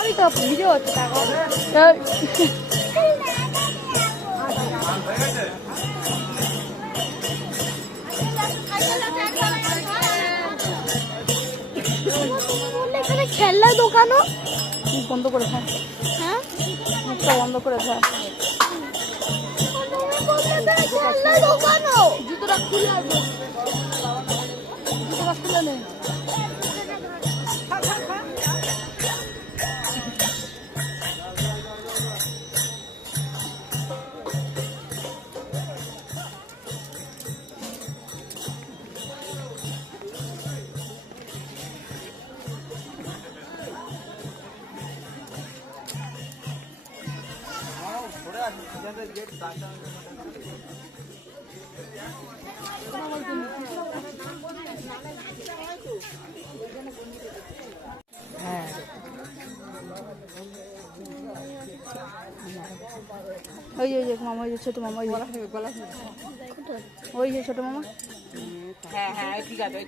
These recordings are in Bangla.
আমি তো ভিডিও হচ্ছে খেলনার দোকানও বন্ধ করে থাক। হ্যাঁ বন্ধ করে থাক। খেলনার দোকানও জুতোটা খুলে আসবে, জুতোটা খুলে নেই। ওই যে মামা, ওই যে ছোট মামা, ওই যে ছোট মামা। হ্যাঁ হ্যাঁ ঠিক আছে।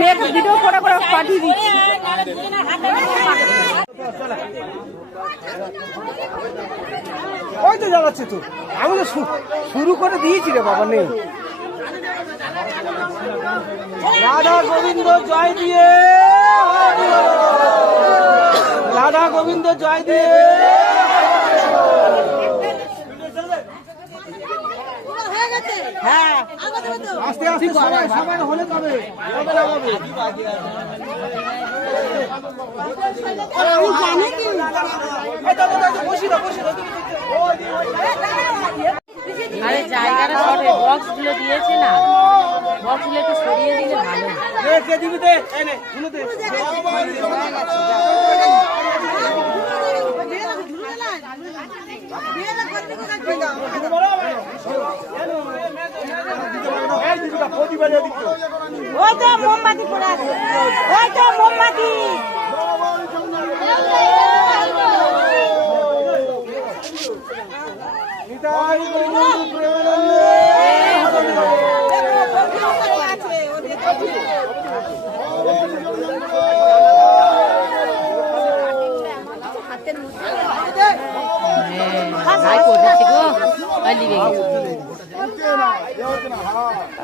মেয়ের ভিডিও করে করে পাঠিয়ে দিচ্ছি। ওই তো যাচ্ছে তো, আমি তো শুরু করে দিয়েছি রে বাবা। নেই রাধা গোবিন্দ জয় দিয়ে, রাধা গোবিন্দ জয় দিয়ে। হ্যাঁ আস্তে আস্তে সবাই হলে তবে লাগাবে। আরে জায়গাটা শর্টে বক্স গুলো দিয়েছে না, বক্স গুলো একটু সরিয়ে দিলে ভালো। কে দিবি দে, এই নে গুলো দে। ওই তো মোমবাতি পড়ে আছে, ওই তো মোমবাতি।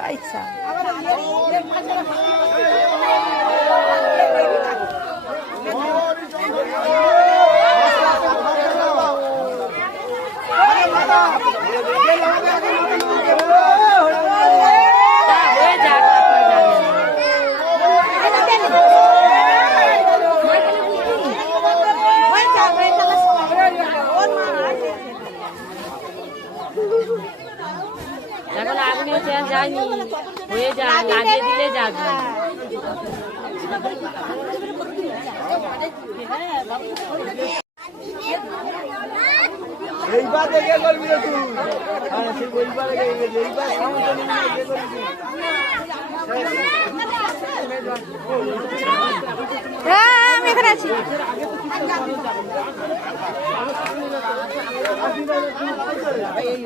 আচ্ছা এখন আগুনিও যায়নি, হয়ে যায়, লাগিয়ে দিলে যাবে। এইবার দেখে করবি রে তুই আরে তুই এইবার এইবার সামনে নিয়ে দেখে করবি হ্যাঁ আমি এখানে আছি এই